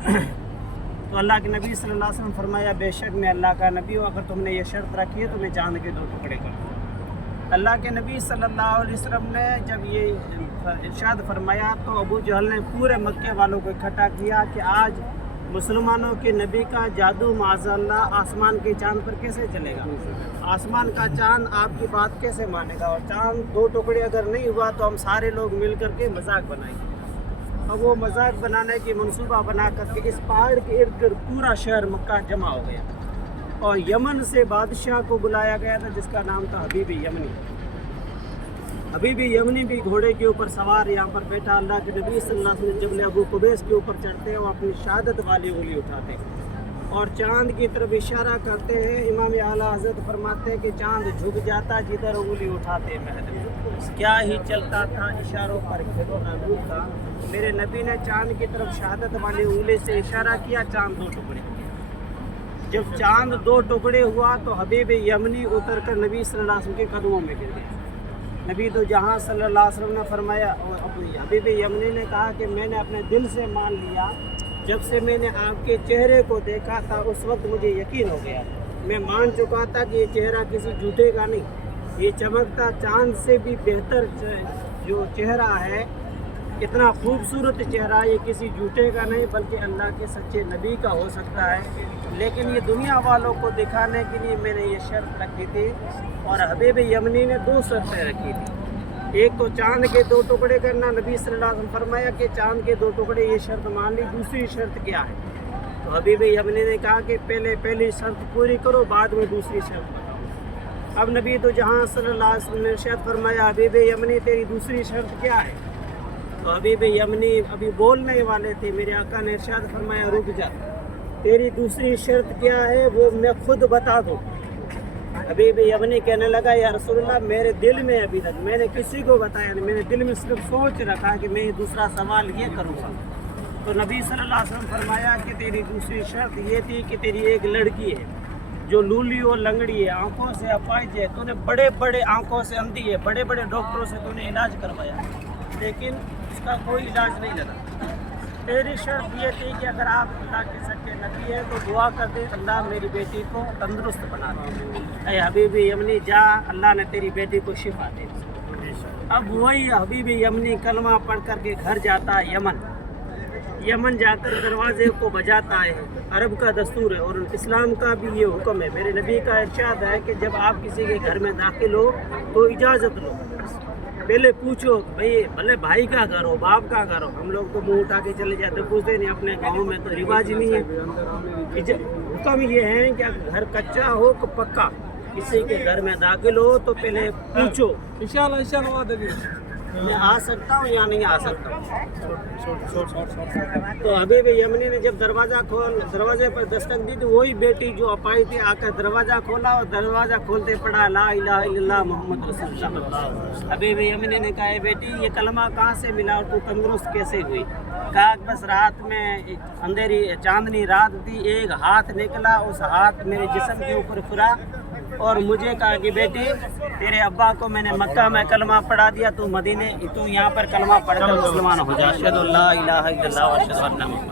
تو اللہ کے نبی صلی اللہ علیہ وسلم فرمایا بے شک میں اللہ کا نبی ہوں، اگر تم نے یہ شرط رکھی ہے تو میں چاند کے 2 ٹکڑے کر دوں۔ اللہ کے نبی صلی اللہ علیہ وسلم نے جب یہ ارشاد فرمایا تو ابو جہل نے پورے مکے والوں کو اکٹھا کیا کہ آج مسلمانوں کے نبی کا جادو معاذ اللہ آسمان کے چاند پر کیسے چلے گا، آسمان کا چاند آپ کی بات کیسے مانے گا، اور چاند 2 ٹکڑے اگر نہیں ہوا تو ہم سارے لوگ مل کر کے مذاق بنائیں گے۔ اور وہ مذاق بنانے کی منصوبہ بنا کر کے اس پہاڑ کے ارد گرد پورا شہر مکہ جمع ہو گیا، اور یمن سے بادشاہ کو بلایا گیا تھا جس کا نام تھا حبیب یمنی۔ حبیب یمنی بھی گھوڑے کے اوپر سوار یہاں پر بیٹھا، اللہ کے نبی صلی اللہ علیہ وسلم جبل ابو قبیس کے اوپر چڑھتے ہیں، وہ اپنی شہادت والی انگلی اٹھاتے ہیں اور چاند کی طرف اشارہ کرتے ہیں۔ امام اعلیٰ حضرت فرماتے ہیں کہ چاند جھک جاتا جدھر انگلی اٹھاتے مہد میں، کیا ہی چلتا تھا اشاروں پر کھیلو نابود تھا۔ میرے نبی نے چاند کی طرف شہادت والی انگلی سے اشارہ کیا، چاند 2 ٹکڑے ہو گئے۔ جب چاند 2 ٹکڑے ہوا تو حبیب یمنی اتر کر نبی صلی اللہ علیہ وسلم کے قدموں میں گر گئے۔ نبی تو جہاں صلی اللہ علیہ وسلم نے فرمایا، حبیب یمنی نے کہا کہ میں نے اپنے دل سے مان لیا، جب سے میں نے آپ کے چہرے کو دیکھا تھا اس وقت مجھے یقین ہو گیا، میں مان چکا تھا کہ یہ چہرہ کسی جھوٹے کا نہیں، یہ چمکتا چاند سے بھی بہتر جو چہرہ ہے، اتنا خوبصورت چہرہ یہ کسی جھوٹے کا نہیں بلکہ اللہ کے سچے نبی کا ہو سکتا ہے۔ لیکن یہ دنیا والوں کو دکھانے کے لیے میں نے یہ شرط رکھی تھی، اور حبیب یمنی نے 2 شرطیں رکھی تھی۔ ایک تو چاند کے 2 ٹکڑے کرنا، نبی صلی اللہ علیہ وسلم فرمایا کہ چاند کے 2 ٹکڑے، یہ شرط مان لی۔ دوسری شرط کیا ہے؟ تو حبیب یمنی نے کہا کہ پہلی شرط پوری کرو، بعد میں دوسری شرط بتاؤ۔ اب نبی تو جہاں صلی اللہ علیہ وسلم نے ارشاد فرمایا حبیب یمنی تیری دوسری شرط کیا ہے؟ تو حبیب یمنی ابھی بولنے والے تھے، میرے آقا نے ارشاد فرمایا رک جا، تیری دوسری شرط کیا ہے وہ میں خود بتا دوں۔ حبیب یمنی کہنے لگا یا رسول اللہ میرے دل میں ابھی تک میں نے کسی کو بتایا نہیں، میں نے دل میں صرف سوچ رکھا کہ میں دوسرا سوال یہ کروں گا۔ تو نبی صلی اللہ علیہ وسلم فرمایا کہ تیری دوسری شرط یہ تھی کہ تیری ایک لڑکی ہے جو لولی اور لنگڑی ہے، آنکھوں سے اپائج ہے، تو نے بڑے بڑے آنکھوں سے اندھی ہے، بڑے بڑے ڈاکٹروں سے تو نے علاج کروایا لیکن اس کا کوئی علاج نہیں لگا۔ تیری شرط یہ تھی کہ اگر آپ اللہ کے سچے نبی ہیں تو دعا کر دے اللہ میری بیٹی کو تندرست بنا دے۔ اے حبیب یمنی جا، اللہ نے تیری بیٹی کو شفا دے دی۔ اب وہی حبیب یمنی کلمہ پڑھ کر کے گھر جاتا ہے یمن جا کر دروازے کو بجاتا ہے۔ عرب کا دستور ہے اور اسلام کا بھی یہ حکم ہے، میرے نبی کا ارشاد ہے کہ جب آپ کسی کے گھر میں داخل ہو تو اجازت لو، پہلے پوچھو بھائی بھلے بھائی کا گھر ہو باپ کا گھر ہو، ہم لوگ تو منہ اٹھا کے چلے جاتے، پوچھتے نہیں، اپنے گاؤں میں تو رواج نہیں ہے۔ حکم یہ ہے کہ گھر کچا ہو کہ پکا، کسی کے گھر میں داخل ہو تو پہلے پوچھو میں آ سکتا ہوں یا نہیں آ سکتا ہوں۔ تو حبیب یمنی نے جب دروازے پر دستک دی تو وہی بیٹی جو اپائی تھی آ کر دروازہ کھولا، اور دروازہ کھولتے پڑا لا الہ الا اللہ محمد رسول اللہ۔ حبیب یمنی نے کہا اے بیٹی یہ کلمہ کہاں سے ملا اور تو تندرست کیسے ہوئی؟ کہا بس رات میں اندھیری چاندنی رات تھی، ایک ہاتھ نکلا، اس ہاتھ میرے جسم کے اوپر پھرا اور مجھے کہا کہ بیٹی تیرے ابا کو میں نے مکہ میں کلمہ پڑھا دیا، تو یہاں پر کلمہ پڑھ کر مسلمان ہو جا، اشہد ان لا الہ الا اللہ و اشہد ان محمد